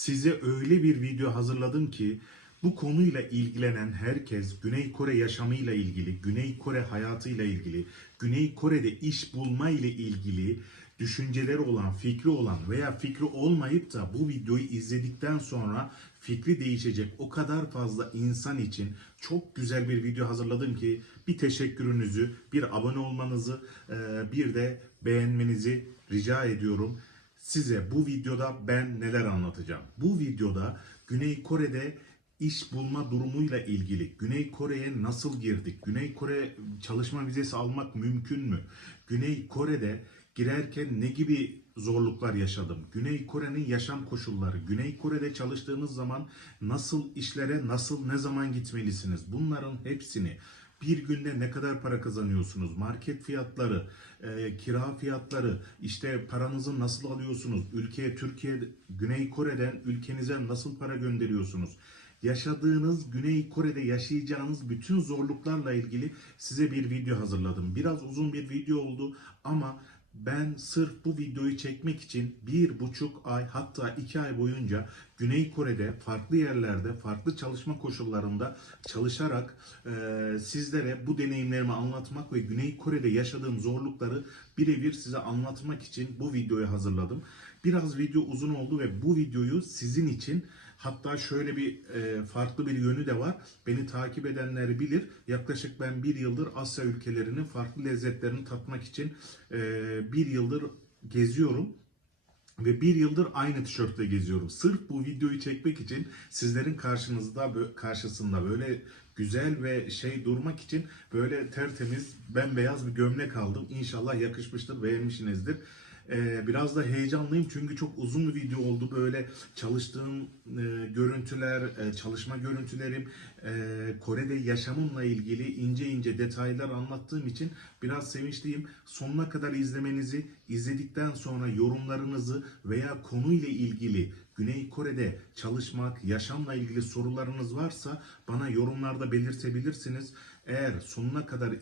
Size öyle bir video hazırladım ki bu konuyla ilgilenen herkes, Güney Kore yaşamıyla ilgili, Güney Kore hayatıyla ilgili, Güney Kore'de iş bulma ile ilgili düşünceleri olan, fikri olan veya fikri olmayıp da bu videoyu izledikten sonra fikri değişecek o kadar fazla insan için çok güzel bir video hazırladım ki bir teşekkürünüzü, bir abone olmanızı, bir de beğenmenizi rica ediyorum. Size bu videoda ben neler anlatacağım? Bu videoda Güney Kore'de iş bulma durumuyla ilgili, Güney Kore'ye nasıl girdik? Güney Kore çalışma vizesi almak mümkün mü? Güney Kore'de girerken ne gibi zorluklar yaşadım? Güney Kore'nin yaşam koşulları, Güney Kore'de çalıştığınız zaman nasıl işlere, nasıl, ne zaman gitmelisiniz? Bunların hepsini bir günde ne kadar para kazanıyorsunuz? Market fiyatları, kira fiyatları, işte paranızı nasıl alıyorsunuz? Ülkeye, Türkiye, Güney Kore'den ülkenize nasıl para gönderiyorsunuz? Yaşadığınız, Güney Kore'de yaşayacağınız bütün zorluklarla ilgili size bir video hazırladım. Biraz uzun bir video oldu ama ben sırf bu videoyu çekmek için 1,5 ay, hatta 2 ay boyunca Güney Kore'de farklı yerlerde, farklı çalışma koşullarında çalışarak sizlere bu deneyimlerimi anlatmak ve Güney Kore'de yaşadığım zorlukları birebir size anlatmak için bu videoyu hazırladım. Biraz video uzun oldu ve bu videoyu sizin için, hatta şöyle bir farklı bir yönü de var. Beni takip edenler bilir. Yaklaşık ben bir yıldır Asya ülkelerinin farklı lezzetlerini tatmak için bir yıldır geziyorum. Ve bir yıldır aynı tişörtle geziyorum. Sırf bu videoyu çekmek için sizlerin karşısında böyle güzel ve durmak için böyle tertemiz, bembeyaz bir gömlek aldım. İnşallah yakışmıştır, beğenmişsinizdir. Biraz da heyecanlıyım çünkü çok uzun bir video oldu. Böyle çalıştığım görüntüler, çalışma görüntülerim, Kore'de yaşamımla ilgili ince ince detaylar anlattığım için biraz sevinçliyim. Sonuna kadar izlemenizi, izledikten sonra yorumlarınızı veya konuyla ilgili, Güney Kore'de çalışmak, yaşamla ilgili sorularınız varsa bana yorumlarda belirtebilirsiniz. Eğer sonuna kadar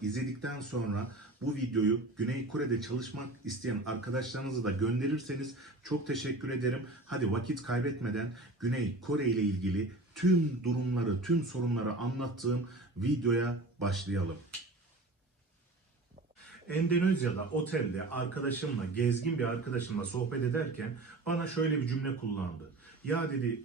izledikten sonra bu videoyu Güney Kore'de çalışmak isteyen arkadaşlarınızı da gönderirseniz çok teşekkür ederim. Hadi vakit kaybetmeden Güney Kore ile ilgili tüm durumları, tüm sorunları anlattığım videoya başlayalım. Endonezya'da otelde arkadaşımla, gezgin bir arkadaşımla sohbet ederken bana şöyle bir cümle kullandı. Ya dedi,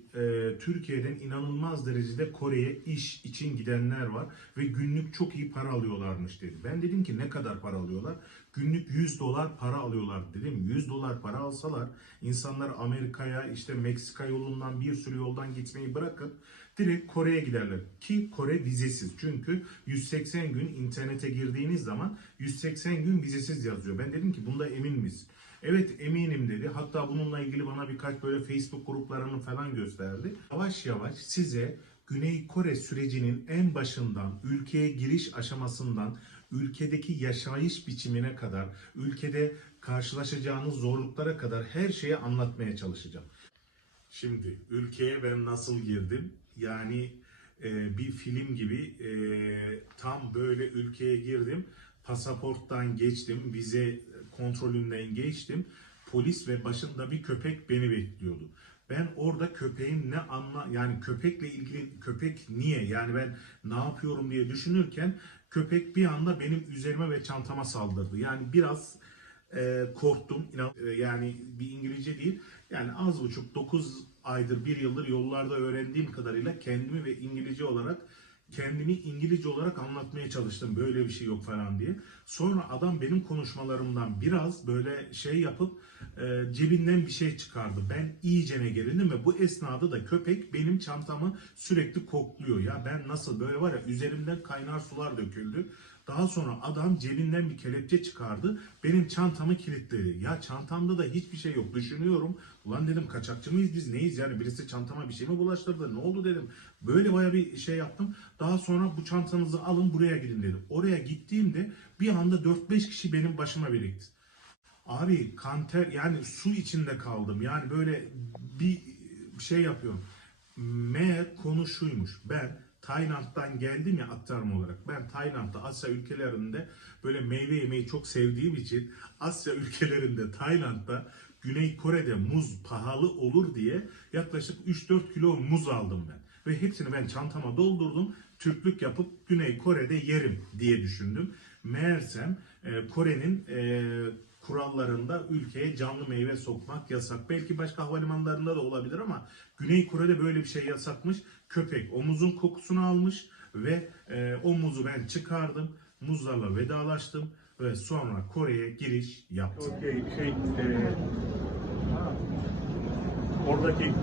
Türkiye'den inanılmaz derecede Kore'ye iş için gidenler var ve günlük çok iyi para alıyorlarmış dedi. Ben dedim ki ne kadar para alıyorlar? Günlük $100 para alıyorlar dedim. $100 para alsalar insanlar Amerika'ya, işte Meksika yolundan, bir sürü yoldan gitmeyi bırakıp direkt Kore'ye giderler. Ki Kore vizesiz. Çünkü 180 gün internete girdiğiniz zaman 180 gün vizesiz yazıyor. Ben dedim ki bunda emin misin? Evet eminim dedi. Hatta bununla ilgili bana birkaç böyle Facebook gruplarını falan gösterdi. Yavaş yavaş size Güney Kore sürecinin en başından, ülkeye giriş aşamasından, ülkedeki yaşayış biçimine kadar, ülkede karşılaşacağınız zorluklara kadar her şeyi anlatmaya çalışacağım. Şimdi ülkeye ben nasıl girdim? Yani bir film gibi tam böyle ülkeye girdim. Pasaporttan geçtim, vize kontrolünden geçtim. Polis ve başında bir köpek beni bekliyordu. Ben orada köpeğin yani köpekle ilgili, köpek niye, yani ben ne yapıyorum diye düşünürken köpek bir anda benim üzerime ve çantama saldırdı. Yani biraz korktum. Yani bir İngilizce değil. Yani az buçuk 9 aydır, bir yıldır yollarda öğrendiğim kadarıyla kendimi İngilizce olarak anlatmaya çalıştım. Böyle bir şey yok falan diye. Sonra adam benim konuşmalarımdan biraz böyle yapıp cebinden bir şey çıkardı. Ben iyicene gerildim ve bu esnada da köpek benim çantamı sürekli kokluyor. Ya ben nasıl, böyle var ya, üzerimden kaynar sular döküldü. Daha sonra adam cebinden bir kelepçe çıkardı. Benim çantamı kilitledi. Ya çantamda da hiçbir şey yok. Düşünüyorum. Ulan dedim, kaçakçı mıyız biz, neyiz yani, birisi çantama bir şey mi bulaştırdı, ne oldu dedim. Böyle baya bir yaptım. Daha sonra bu çantanızı alın buraya gidin dedim. Oraya gittiğimde bir anda 4-5 kişi benim başıma birikti. Abi kanter, yani su içinde kaldım. Yani böyle bir yapıyorum. Meğer konu şuymuş. Ben Tayland'dan geldim ya, aktarma olarak. Ben Tayland'da, Asya ülkelerinde böyle meyve yemeyi çok sevdiğim için Asya ülkelerinde, Tayland'da Güney Kore'de muz pahalı olur diye yaklaşık 3-4 kilo muz aldım ben. Ve hepsini ben çantama doldurdum. Türklük yapıp Güney Kore'de yerim diye düşündüm. Meğersem Kore'nin kurallarında ülkeye canlı meyve sokmak yasak. Belki başka havalimanlarında da olabilir ama Güney Kore'de böyle bir şey yasakmış. Köpek o muzun kokusunu almış ve o muzu ben çıkardım. Muzlarla vedalaştım ve sonra Kore'ye giriş yaptım. Oradaki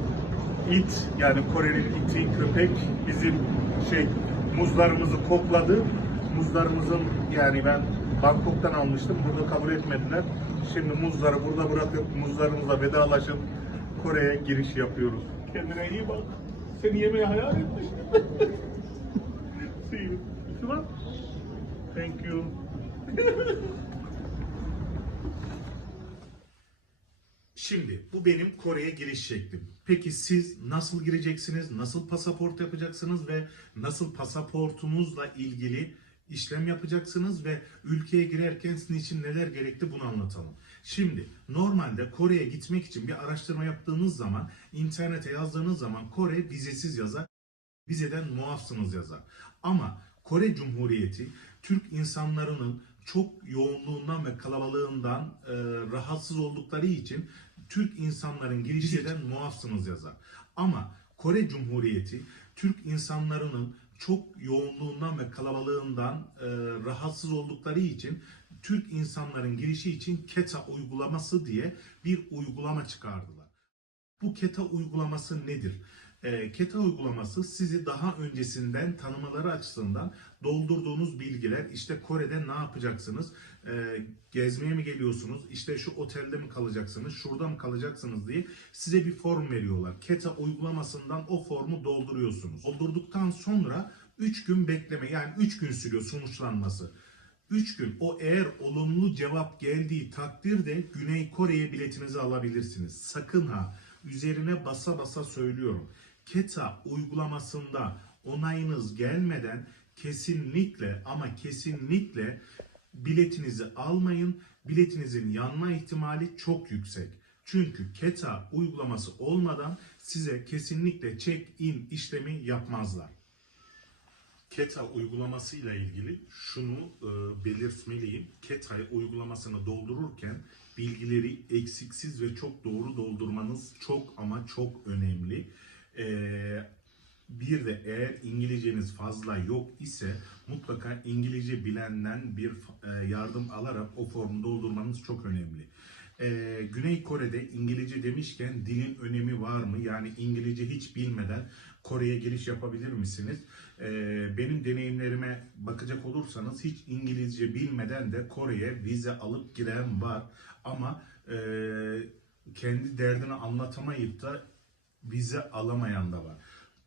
it, yani Kore'nin iti, köpek bizim muzlarımızı kokladı. Muzlarımızın, yani ben Bangkok'tan almıştım. Burada kabul etmediler. Şimdi muzları burada bırakıp muzlarımızla vedalaşıp Kore'ye giriş yapıyoruz. Kendine iyi bak. Seni yemeği hayal etmiştim. See you. Come on. Thank you. Şimdi bu benim Kore'ye giriş şeklim. Peki siz nasıl gireceksiniz, nasıl pasaport yapacaksınız ve nasıl pasaportunuzla ilgili işlem yapacaksınız ve ülkeye girerken sizin için neler gerekli bunu anlatalım. Şimdi normalde Kore'ye gitmek için bir araştırma yaptığınız zaman, internete yazdığınız zaman Kore vizesiz yazar, vizeden muafsınız yazar. Ama Kore Cumhuriyeti Türk insanlarının çok yoğunluğundan ve kalabalığından rahatsız oldukları için Türk insanların girişinden muafsınız yazar. Ama Kore Cumhuriyeti Türk insanlarının çok yoğunluğundan ve kalabalığından rahatsız oldukları için Türk insanların girişi için KETA uygulaması diye bir uygulama çıkardılar. Bu KETA uygulaması nedir? KETA uygulaması sizi daha öncesinden tanımaları açısından doldurduğunuz bilgiler, işte Kore'de ne yapacaksınız, gezmeye mi geliyorsunuz, işte şu otelde mi kalacaksınız, şurada mı kalacaksınız diye size bir form veriyorlar. KETA uygulamasından o formu dolduruyorsunuz. Doldurduktan sonra 3 gün bekleme, yani 3 gün sürüyor sonuçlanması. 3 gün, o eğer olumlu cevap geldiği takdirde Güney Kore'ye biletinizi alabilirsiniz. Sakın ha, üzerine basa basa söylüyorum. KETA uygulamasında onayınız gelmeden kesinlikle ama kesinlikle biletinizi almayın. Biletinizin yanma ihtimali çok yüksek. Çünkü KETA uygulaması olmadan size kesinlikle check-in işlemi yapmazlar. KETA uygulamasıyla ilgili şunu belirtmeliyim. KETA uygulamasını doldururken bilgileri eksiksiz ve çok doğru doldurmanız çok ama çok önemli. Bir de eğer İngilizceniz fazla yok ise mutlaka İngilizce bilenden bir yardım alarak o formu doldurmanız çok önemli. Güney Kore'de İngilizce demişken dilin önemi var mı? Yani İngilizce hiç bilmeden Kore'ye giriş yapabilir misiniz? Benim deneyimlerime bakacak olursanız hiç İngilizce bilmeden de Kore'ye vize alıp giren var. Ama kendi derdini anlatamayıp da vize alamayan da var.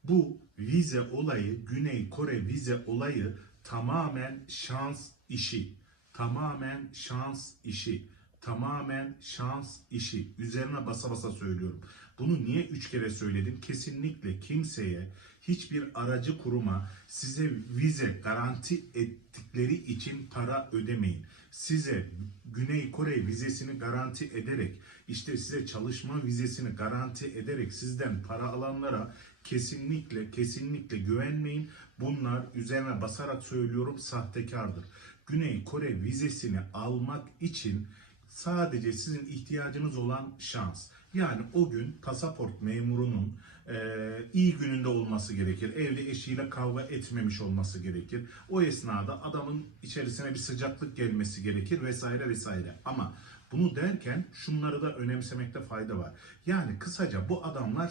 Bu vize olayı, Güney Kore vize olayı tamamen şans işi. Tamamen şans işi. Tamamen şans işi. Üzerine basa basa söylüyorum. Bunu niye 3 kere söyledim? Kesinlikle kimseye, hiçbir aracı kuruma size vize garanti ettikleri için para ödemeyin. Size Güney Kore vizesini garanti ederek, işte size çalışma vizesini garanti ederek sizden para alanlara kesinlikle güvenmeyin. Bunlar, üzerine basarak söylüyorum, sahtekardır. Güney Kore vizesini almak için sadece sizin ihtiyacınız olan şans. Yani o gün pasaport memurunun iyi gününde olması gerekir. Evde eşiyle kavga etmemiş olması gerekir. O esnada adamın içerisine bir sıcaklık gelmesi gerekir vesaire vesaire. Ama bunu derken şunları da önemsemekte fayda var. Yani kısaca bu adamlar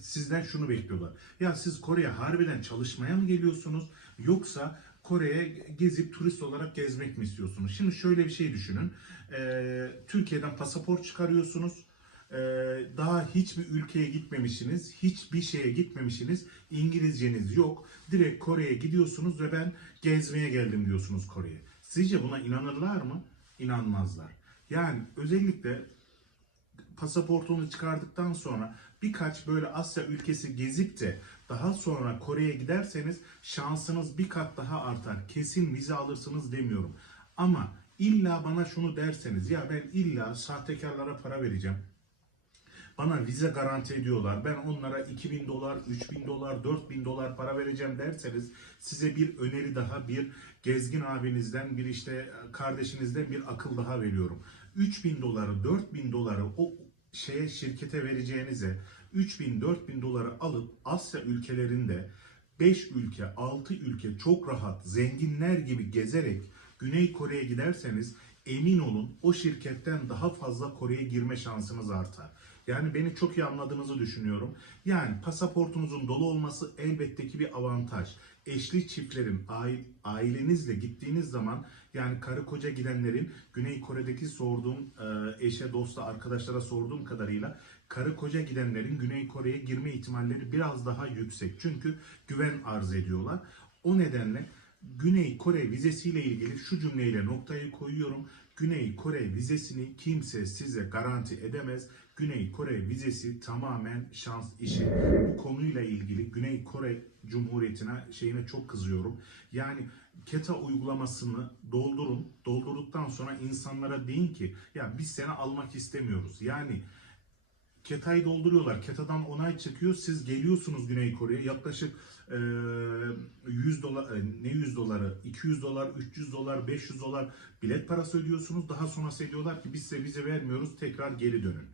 sizden şunu bekliyorlar. Ya siz Kore'ye harbiden çalışmaya mı geliyorsunuz? Yoksa Kore'ye gezip turist olarak gezmek mi istiyorsunuz? Şimdi şöyle bir şey düşünün. Türkiye'den pasaport çıkarıyorsunuz. Daha hiçbir ülkeye gitmemişsiniz. Hiçbir şeye gitmemişsiniz. İngilizceniz yok. Direkt Kore'ye gidiyorsunuz ve ben gezmeye geldim diyorsunuz Kore'ye. Sizce buna inanırlar mı? İnanmazlar. Yani özellikle pasaportunu çıkardıktan sonra birkaç böyle Asya ülkesi gezip de daha sonra Kore'ye giderseniz şansınız bir kat daha artar. Kesin vize alırsınız demiyorum. Ama İlla bana şunu derseniz, ya ben illa sahtekarlara para vereceğim, bana vize garanti ediyorlar, ben onlara 2000 dolar, 3000 dolar, 4000 dolar para vereceğim derseniz, size bir öneri daha, bir gezgin abinizden, bir işte kardeşinizden bir akıl daha veriyorum. 3000 doları, 4000 doları o şirkete vereceğinize 3000, 4000 doları alıp Asya ülkelerinde 5 ülke, 6 ülke çok rahat zenginler gibi gezerek Güney Kore'ye giderseniz, emin olun o şirketten daha fazla Kore'ye girme şansınız artar. Yani beni çok iyi anladığınızı düşünüyorum. Yani pasaportunuzun dolu olması elbette ki bir avantaj. Eşli çiftlerin ailenizle gittiğiniz zaman, yani karı koca gidenlerin, Güney Kore'deki sorduğum eşe, dosta, arkadaşlara sorduğum kadarıyla karı koca gidenlerin Güney Kore'ye girme ihtimalleri biraz daha yüksek. Çünkü güven arz ediyorlar. O nedenle Güney Kore vizesiyle ilgili şu cümleyle noktayı koyuyorum. Güney Kore vizesini kimse size garanti edemez. Güney Kore vizesi tamamen şans işi. Bu konuyla ilgili Güney Kore Cumhuriyeti'ne çok kızıyorum. Yani KETA uygulamasını doldurun. Doldurduktan sonra insanlara deyin ki ya biz seni almak istemiyoruz. Yani KETA'yı dolduruyorlar. KETA'dan onay çıkıyor. Siz geliyorsunuz Güney Kore'ye. Yaklaşık 100 dolar, ne 100 doları, 200 dolar, 300 dolar, 500 dolar bilet parası ödüyorsunuz. Daha sonra diyorlar ki biz size vize vermiyoruz. Tekrar geri dönün.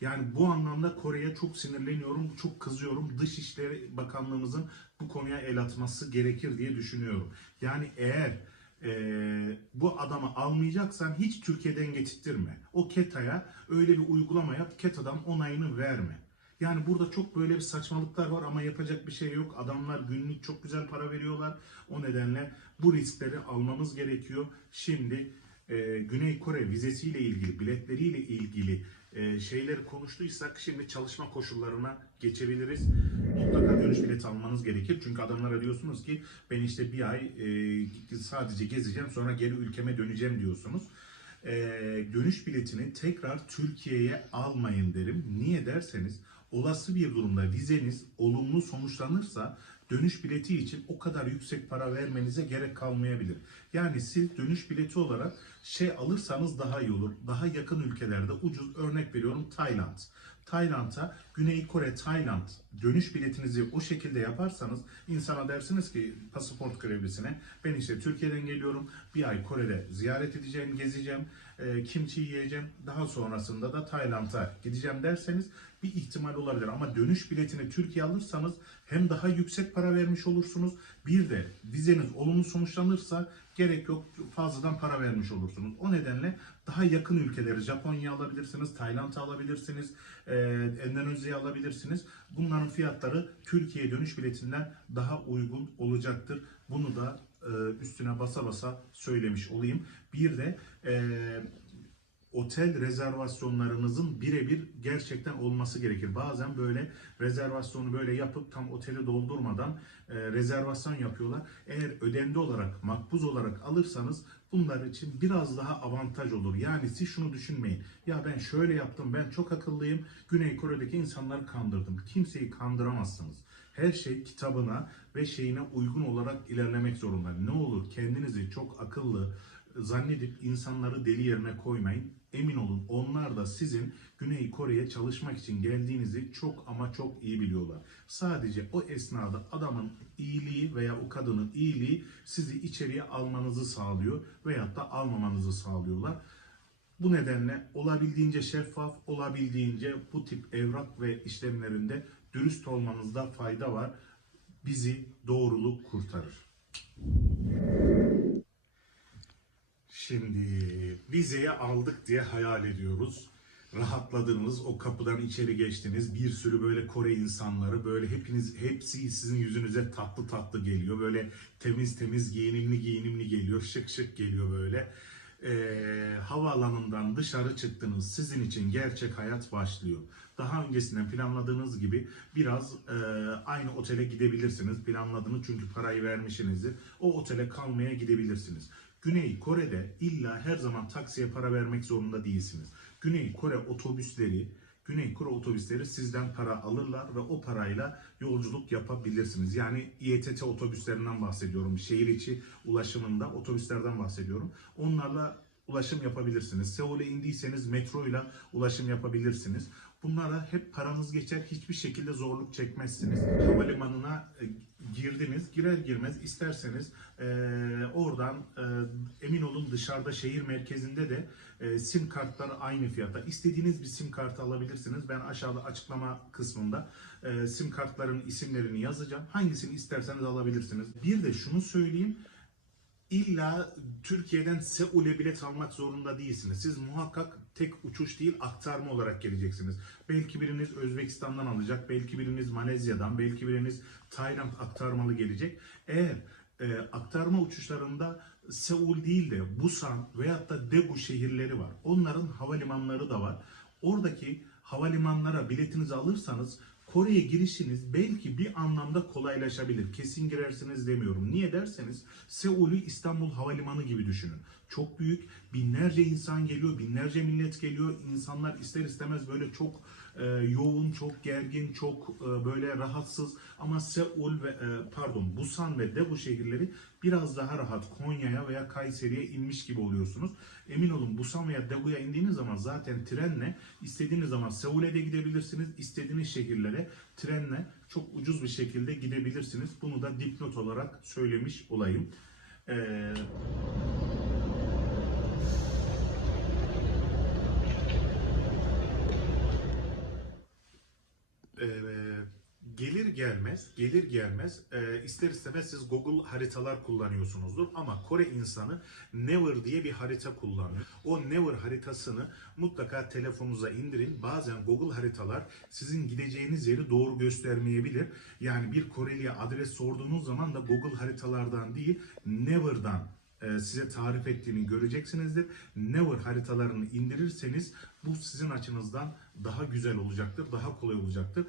Yani bu anlamda Kore'ye çok sinirleniyorum, çok kızıyorum. Dışişleri Bakanlığımızın bu konuya el atması gerekir diye düşünüyorum. Yani eğer bu adamı almayacaksan hiç Türkiye'den getirttirme. O KETA'ya öyle bir uygulama yap, KETA'dan onayını verme. Yani burada çok böyle bir saçmalıklar var ama yapacak bir şey yok. Adamlar günlük çok güzel para veriyorlar. O nedenle bu riskleri almamız gerekiyor. Şimdi Güney Kore vizesiyle ilgili, biletleriyle ilgili şeyleri konuştuysak, şimdi çalışma koşullarına geçebiliriz. Mutlaka dönüş bileti almanız gerekir. Çünkü adamlara diyorsunuz ki ben işte bir ay sadece gezeceğim, sonra geri ülkeme döneceğim diyorsunuz. Dönüş biletini tekrar Türkiye'ye almayın derim. Niye derseniz, olası bir durumda vizeniz olumlu sonuçlanırsa dönüş bileti için o kadar yüksek para vermenize gerek kalmayabilir. Yani siz dönüş bileti olarak alırsanız daha iyi olur. Daha yakın ülkelerde ucuz, örnek veriyorum Tayland. Tayland'a, Güney Kore, Tayland dönüş biletinizi o şekilde yaparsanız, insana dersiniz ki pasaport görevlisine ben işte Türkiye'den geliyorum, bir ay Kore'de ziyaret edeceğim, gezeceğim, kimchi yiyeceğim, daha sonrasında da Tayland'a gideceğim derseniz bir ihtimal olabilir. Ama dönüş biletini Türkiye alırsanız hem daha yüksek para vermiş olursunuz, bir de vizeniz olumlu sonuçlanırsa gerek yok, fazladan para vermiş olursunuz. O nedenle daha yakın ülkeleri, Japonya alabilirsiniz, Tayland alabilirsiniz, Endonezya alabilirsiniz. Bunların fiyatları Türkiye dönüş biletinden daha uygun olacaktır. Bunu da üstüne basa basa söylemiş olayım. Bir de otel rezervasyonlarınızın birebir gerçekten olması gerekir. Bazen böyle rezervasyonu böyle yapıp tam oteli doldurmadan rezervasyon yapıyorlar. Eğer ödendi olarak, makbuz olarak alırsanız bunlar için biraz daha avantaj olur. Yani siz şunu düşünmeyin. Ya ben şöyle yaptım, ben çok akıllıyım, Güney Kore'deki insanları kandırdım. Kimseyi kandıramazsınız. Her şey kitabına ve şeyine uygun olarak ilerlemek zorunda. Ne olur kendinizi çok akıllı zannedip insanları deli yerine koymayın. Emin olun onlar da sizin Güney Kore'ye çalışmak için geldiğinizi çok ama çok iyi biliyorlar. Sadece o esnada adamın iyiliği veya o kadının iyiliği sizi içeriye almanızı sağlıyor veyahut da almamanızı sağlıyorlar. Bu nedenle olabildiğince şeffaf, olabildiğince bu tip evrak ve işlemlerinde dürüst olmanızda fayda var. Bizi doğruluk kurtarır. Şimdi vizeyi aldık diye hayal ediyoruz. Rahatladınız, o kapıdan içeri geçtiniz. Bir sürü böyle Kore insanları, böyle hepsi sizin yüzünüze tatlı tatlı geliyor. Böyle temiz temiz, giyinimli giyinimli geliyor, şık şık geliyor böyle. Havaalanından dışarı çıktınız. Sizin için gerçek hayat başlıyor. Daha öncesinden planladığınız gibi biraz aynı otele gidebilirsiniz. Planladığınız, çünkü parayı vermişsinizdir. O otele kalmaya gidebilirsiniz. Güney Kore'de illa her zaman taksiye para vermek zorunda değilsiniz. Güney Kore otobüsleri sizden para alırlar ve o parayla yolculuk yapabilirsiniz. Yani İETT otobüslerinden bahsediyorum. Şehir içi ulaşımında otobüslerden bahsediyorum. Onlarla ulaşım yapabilirsiniz. Seul'e indiyseniz metroyla ulaşım yapabilirsiniz. Bunlara hep paranız geçer, hiçbir şekilde zorluk çekmezsiniz. Havalimanına girdiniz, girer girmez isterseniz oradan emin olun dışarıda şehir merkezinde de sim kartlar aynı fiyata. İstediğiniz bir sim kartı alabilirsiniz. Ben aşağıda açıklama kısmında sim kartların isimlerini yazacağım. Hangisini isterseniz alabilirsiniz. Bir de şunu söyleyeyim. İlla Türkiye'den Seul'e bilet almak zorunda değilsiniz. Siz muhakkak tek uçuş değil aktarma olarak geleceksiniz. Belki biriniz Özbekistan'dan alacak, belki biriniz Malezya'dan, belki biriniz Tayland aktarmalı gelecek. Eğer aktarma uçuşlarında Seul değil de Busan veyahut da Daegu şehirleri var. Onların havalimanları da var. Oradaki havalimanlara biletinizi alırsanız Kore'ye girişiniz belki bir anlamda kolaylaşabilir. Kesin girersiniz demiyorum. Niye derseniz Seul'ü İstanbul Havalimanı gibi düşünün. Çok büyük, binlerce insan geliyor, binlerce millet geliyor. İnsanlar ister istemez böyle çok yoğun, çok gergin, çok böyle rahatsız. Ama Seul ve Busan ve Daegu şehirleri biraz daha rahat. Konya'ya veya Kayseri'ye inmiş gibi oluyorsunuz. Emin olun Busan veya Daegu'ya indiğiniz zaman zaten trenle istediğiniz zaman Seul'e de gidebilirsiniz. İstediğiniz şehirlere trenle çok ucuz bir şekilde gidebilirsiniz. Bunu da dipnot olarak söylemiş olayım. Gelir gelmez ister istemez siz Google haritalar kullanıyorsunuzdur ama Kore insanı Naver diye bir harita kullanıyor. O Naver haritasını mutlaka telefonunuza indirin. Bazen Google haritalar sizin gideceğiniz yeri doğru göstermeyebilir. Yani bir Koreli'ye adres sorduğunuz zaman da Google haritalardan değil Naver'dan size tarif ettiğini göreceksinizdir. Naver haritalarını indirirseniz bu sizin açınızdan daha güzel olacaktır, daha kolay olacaktır.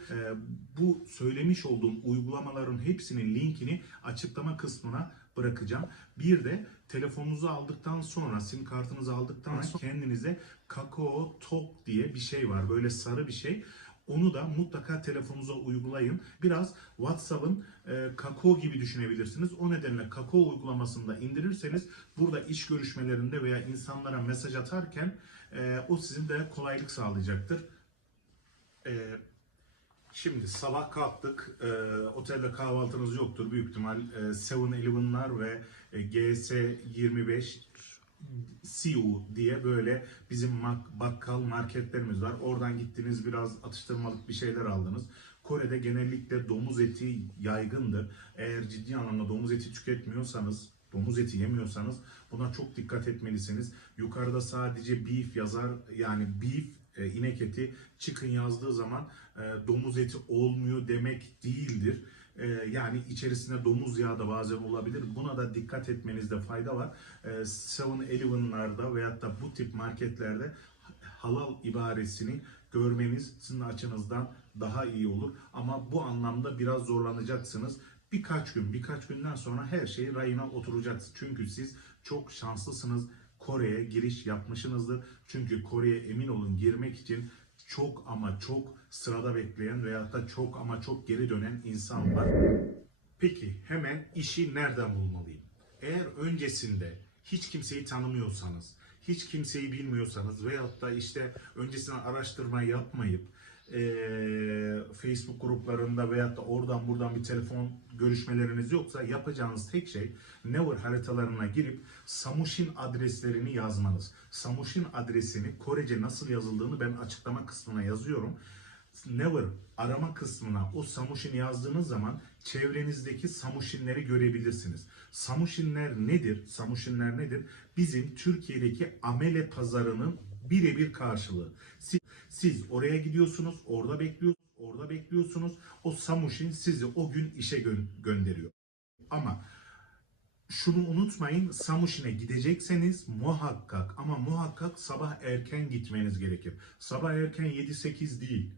Bu söylemiş olduğum uygulamaların hepsinin linkini açıklama kısmına bırakacağım. Bir de telefonunuzu aldıktan sonra, sim kartınızı aldıktan sonra kendinize Kakao Talk diye bir şey var. Böyle sarı bir şey. Onu da mutlaka telefonunuza uygulayın. Biraz WhatsApp'ın Kakao gibi düşünebilirsiniz. O nedenle Kakao uygulamasını da indirirseniz burada iş görüşmelerinde veya insanlara mesaj atarken o sizin de kolaylık sağlayacaktır. Şimdi sabah kalktık. Otelde kahvaltınız yoktur. Büyük ihtimal 7-Eleven'lar ve GS25 CU diye böyle bizim bakkal marketlerimiz var. Oradan gittiniz biraz atıştırmalık bir şeyler aldınız. Kore'de genellikle domuz eti yaygındır. Eğer ciddi anlamda domuz eti tüketmiyorsanız, domuz eti yemiyorsanız buna çok dikkat etmelisiniz. Yukarıda sadece beef yazar, yani beef inek eti, chicken yazdığı zaman domuz eti olmuyor demek değildir. Yani içerisinde domuz yağı da bazen olabilir. Buna da dikkat etmenizde fayda var. 7-Eleven'larda veyahut da bu tip marketlerde halal ibaresini görmeniz sizin açınızdan daha iyi olur. Ama bu anlamda biraz zorlanacaksınız. Birkaç günden sonra her şey rayına oturacaksınız. Çünkü siz çok şanslısınız. Kore'ye giriş yapmışsınızdır. Çünkü Kore'ye emin olun girmek için çok ama çok sırada bekleyen veyahut da çok ama çok geri dönen insan var. Peki hemen işi nereden bulmalıyım? Eğer öncesinde hiç kimseyi tanımıyorsanız, hiç kimseyi bilmiyorsanız veyahut da işte öncesinde araştırma yapmayıp Facebook gruplarında veyahut da oradan buradan bir telefon görüşmeleriniz yoksa yapacağınız tek şey Naver haritalarına girip Samushin adreslerini yazmanız. Samushin adresini Korece nasıl yazıldığını ben açıklama kısmına yazıyorum. Naver arama kısmına o Samushin yazdığınız zaman çevrenizdeki Samushinleri görebilirsiniz. Samushinler nedir? Samushinler nedir? Bizim Türkiye'deki amele pazarının birebir karşılığı. Siz oraya gidiyorsunuz, orada bekliyorsunuz. O Samushin sizi o gün işe gönderiyor. Ama şunu unutmayın, Samushin'e gidecekseniz muhakkak sabah erken gitmeniz gerekir. Sabah erken 7-8 değil,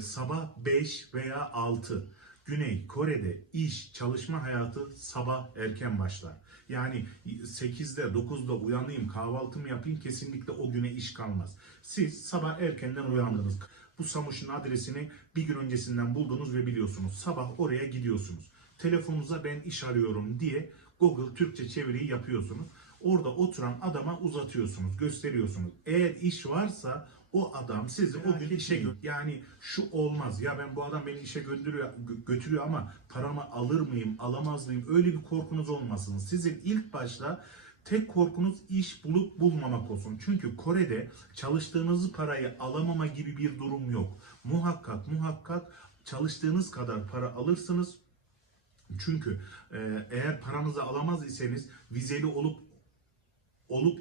sabah 5 veya 6. Güney Kore'de çalışma hayatı sabah erken başlar. Yani 8'de 9'da uyanayım, kahvaltımı yapayım, kesinlikle o güne iş kalmaz. Siz sabah erkenden uyandınız. Bu Samushin adresini bir gün öncesinden buldunuz ve biliyorsunuz. Sabah oraya gidiyorsunuz. Telefonunuza ben iş arıyorum diye Google Türkçe çeviriyi yapıyorsunuz. orada oturan adama uzatıyorsunuz, gösteriyorsunuz. Eğer iş varsa o adam sizi o gün işe yani şu olmaz ya, ben bu adam beni işe götürüyor ama paramı alır mıyım, alamaz mıyım, öyle bir korkunuz olmasın. Sizin ilk başta tek korkunuz iş bulup bulmamak olsun. Çünkü Kore'de çalıştığınız parayı alamama gibi bir durum yok. Muhakkak çalıştığınız kadar para alırsınız. Çünkü eğer paranızı alamaz iseniz vizeli olup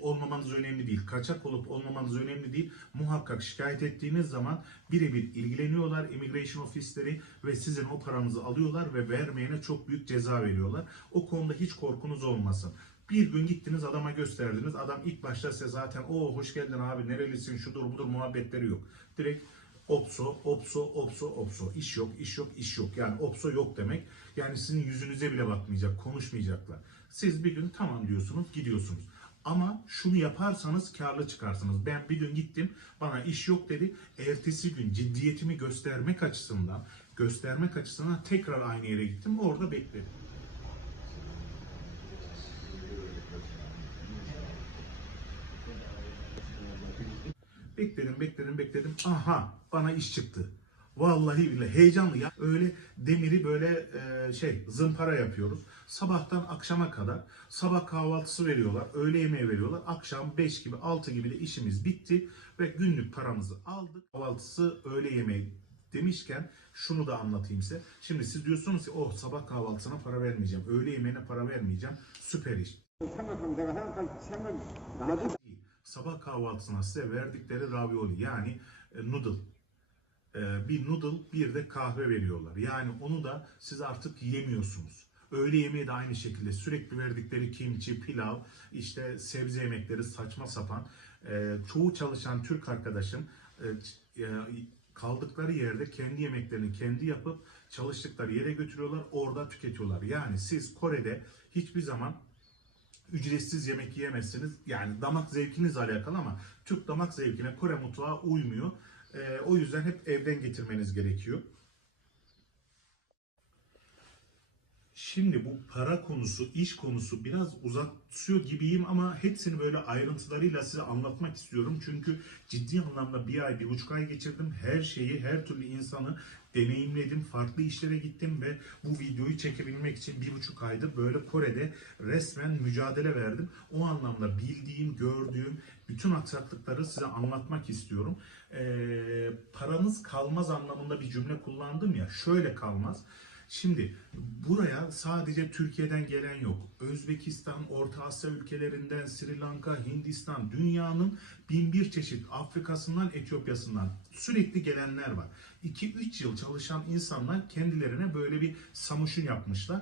olmamanız önemli değil. Kaçak olup olmamanız önemli değil. Muhakkak şikayet ettiğiniz zaman birebir ilgileniyorlar immigration ofisleri ve sizin o paranızı alıyorlar ve vermeyene çok büyük ceza veriyorlar. O konuda hiç korkunuz olmasın. Bir gün gittiniz, adama gösterdiniz. Adam ilk başta size zaten o hoş geldin abi, nerelisin, şudur budur muhabbetleri yok. Direkt opso. İş yok. Yani opso yok demek. Yani sizin yüzünüze bile bakmayacak, konuşmayacaklar. Siz bir gün tamam diyorsunuz, gidiyorsunuz. Ama şunu yaparsanız karlı çıkarsınız. Ben bir gün gittim, bana iş yok dedi. Ertesi gün ciddiyetimi göstermek açısından tekrar aynı yere gittim. Orada bekledim. Bekledim. Aha, bana iş çıktı. Vallahi billahi heyecanlı ya. Öyle demiri böyle zımpara yapıyoruz. Sabahtan akşama kadar sabah kahvaltısı veriyorlar, öğle yemeği veriyorlar. Akşam 5 gibi 6 gibi de işimiz bitti ve günlük paramızı aldık. Kahvaltısı, öğle yemeği demişken şunu da anlatayım size. Şimdi siz diyorsunuz ki oh, sabah kahvaltısına para vermeyeceğim, öğle yemeğine para vermeyeceğim. Süper iş. Sabah kahvaltısına size verdikleri ravioli yani noodle. Bir noodle, bir de kahve veriyorlar. Yani onu da siz artık yemiyorsunuz. Öğle yemeği de aynı şekilde sürekli verdikleri kimchi, pilav, işte sebze yemekleri saçma sapan. Çoğu çalışan Türk arkadaşım kaldıkları yerde kendi yemeklerini kendi yapıp çalıştıkları yere götürüyorlar, orada tüketiyorlar. Yani siz Kore'de hiçbir zaman ücretsiz yemek yiyemezsiniz. Yani damak zevkinizle alakalı ama Türk damak zevkine Kore mutfağı uymuyor. O yüzden hep evden getirmeniz gerekiyor. Şimdi bu para konusu, iş konusu biraz uzatıyor gibiyim ama hepsini böyle ayrıntılarıyla size anlatmak istiyorum. Çünkü ciddi anlamda bir ay, 1,5 ay geçirdim. Her şeyi, her türlü insanı deneyimledim. Farklı işlere gittim ve bu videoyu çekebilmek için 1,5 aydır böyle Kore'de resmen mücadele verdim. O anlamda bildiğim, gördüğüm bütün aksaklıkları size anlatmak istiyorum. Paranız kalmaz anlamında bir cümle kullandım ya, şöyle kalmaz. Şimdi buraya sadece Türkiye'den gelen yok. Özbekistan, Orta Asya ülkelerinden, Sri Lanka, Hindistan, dünyanın bin bir çeşit, Afrika'sından, Etiyopya'sından sürekli gelenler var. 2-3 yıl çalışan insanlar kendilerine böyle bir samuşin yapmışlar.